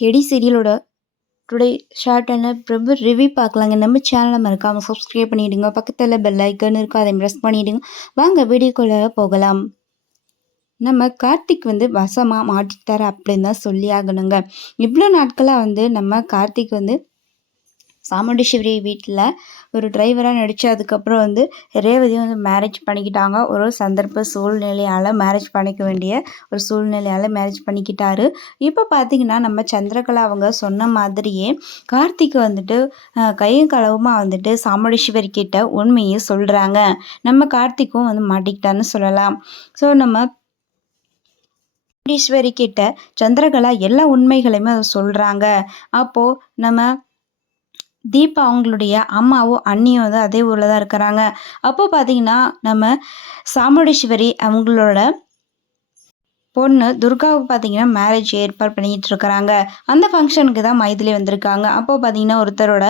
கெடி சீரியலோட today short and Prabhu review பார்க்கலாங்க. நம்ம சேனலை மறக்காமல் சப்ஸ்கிரைப் பண்ணிவிடுங்க. பக்கத்தில் பெல் ஐக்கன் இருக்கும், அதை ப்ரெஸ் பண்ணிவிடுங்க. வாங்க வீடியோக்குள்ளே போகலாம். நம்ம கார்த்திக் வசமாக மாட்டிட்டார் அப்படின்னு தான் சொல்லி ஆகணுங்க. இவ்வளோ நாட்களாக நம்ம கார்த்திக் சாமுண்டீஸ்வரி வீட்டில் ஒரு டிரைவராக நடித்து அதுக்கப்புறம் ரேவதியும் மேரேஜ் பண்ணிக்கிட்டாங்க. ஒரு சந்தர்ப்ப சூழ்நிலையால் மேரேஜ் பண்ணிக்க வேண்டிய ஒரு சூழ்நிலையால் மேரேஜ் பண்ணிக்கிட்டாரு. இப்போ பார்த்திங்கன்னா நம்ம சந்திரகலா அவங்க சொன்ன மாதிரியே கார்த்திக் கையும் களவுமாக சாமுண்டீஸ்வரி கிட்ட உண்மையை சொல்கிறாங்க. நம்ம கார்த்திக்கும் மாட்டிக்கிட்டான்னு சொல்லலாம். ஸோ நம்ம சாமுண்டீஸ்வரி கிட்ட சந்திரகலா எல்லா உண்மைகளையுமே சொல்கிறாங்க. அப்போது நம்ம தீபா அவங்களுடைய அம்மாவும் அண்ணியும் அதே ஊரில் தான் இருக்கிறாங்க. அப்போ பார்த்தீங்கன்னா நம்ம சாமுண்டீஸ்வரி அவங்களோட பொண்ணு துர்காவுக்கு பார்த்தீங்கன்னா மேரேஜ் ஏற்பாடு பண்ணிக்கிட்டு இருக்கிறாங்க. அந்த ஃபங்க்ஷனுக்கு தான் மைதிலி வந்திருக்காங்க. அப்போது பார்த்தீங்கன்னா ஒருத்தரோட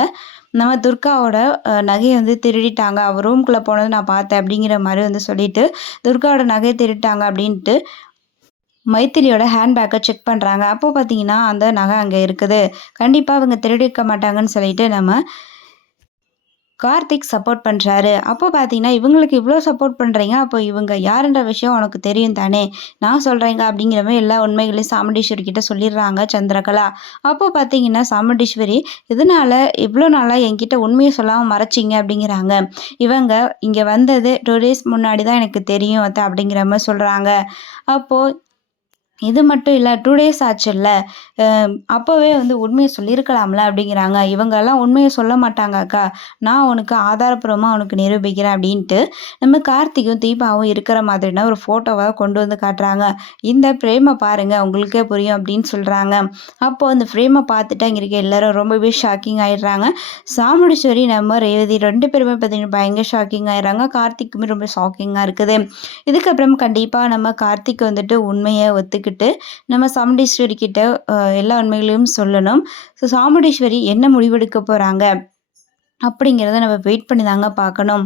நம்ம துர்காவோட நகையை திருடிட்டாங்க, அவர் ரூம்குள்ளே போனது நான் பார்த்தேன் அப்படிங்கிற மாதிரி சொல்லிட்டு துர்காவோட நகையை திருட்டாங்க அப்படின்ட்டு மைத்திலியோட ஹேண்ட்பேக்கை செக் பண்ணுறாங்க. அப்போது பார்த்தீங்கன்னா அந்த நகை அங்கே இருக்குது, கண்டிப்பாக அவங்க திருடிக்க மாட்டாங்கன்னு சொல்லிட்டு நம்ம கார்த்திக் சப்போர்ட் பண்ணுறாரு. அப்போ பார்த்தீங்கன்னா இவங்களுக்கு இவ்வளோ சப்போர்ட் பண்ணுறீங்க, அப்போ இவங்க யாருன்ற விஷயம் உனக்கு தெரியும் தானே, நான் சொல்கிறேங்க அப்படிங்கிற மாதிரி எல்லா உண்மைகளையும் சாமுண்டீஸ்வரி கிட்ட சொல்லிடுறாங்க சந்திரகலா. அப்போது பார்த்தீங்கன்னா சாமுண்டீஸ்வரி இதனால் இவ்வளோ நாளாக என்கிட்ட உண்மையை சொல்லாமல் மறைச்சிங்க அப்படிங்கிறாங்க. இவங்க இங்கே வந்தது 2 days முன்னாடி தான் எனக்கு தெரியும் அத்தை அப்படிங்கிற மாதிரி சொல்கிறாங்க. அப்போது இது மட்டும் இல்லை, 2 days ஆச்சுல்ல, அப்போவே உண்மையை சொல்லியிருக்கலாம்ல அப்படிங்கிறாங்க. இவங்கெல்லாம் உண்மையை சொல்ல மாட்டாங்க அக்கா, நான் உனக்கு ஆதாரப்பூர்வமாக உனக்கு நிரூபிக்கிறேன் அப்படின்ட்டு நம்ம கார்த்திக்கும் தீபாவும் இருக்கிற மாதிரினா ஒரு ஃபோட்டோவை கொண்டு காட்டுறாங்க. இந்த ஃப்ரேமை பாருங்கள் உங்களுக்கே புரியும் அப்படின்னு சொல்கிறாங்க. அப்போது அந்த ஃப்ரேமை பார்த்துட்டு அங்கே இருக்க எல்லாரும் ரொம்பவே ஷாக்கிங் ஆகிடுறாங்க. சாமுண்டீஸ்வரி நம்ம ரேவதி 2 பேருமே பார்த்தீங்கன்னா பயங்கர ஷாக்கிங் ஆகிடுறாங்க. கார்த்திக்குமே ரொம்ப ஷாக்கிங்காக இருக்குது. இதுக்கப்புறம் கண்டிப்பாக நம்ம கார்த்திக் உண்மையை ஒத்துக்கிட்டு நம்ம சாமுண்டீஸ்வரி கிட்ட எல்லா உண்மைகளையும் சொல்லணும். ஸோ சாமுண்டீஸ்வரி என்ன முடிவெடுக்க போகிறாங்க அப்படிங்கிறத நம்ம வெயிட் பண்ணி தாங்க பார்க்கணும்.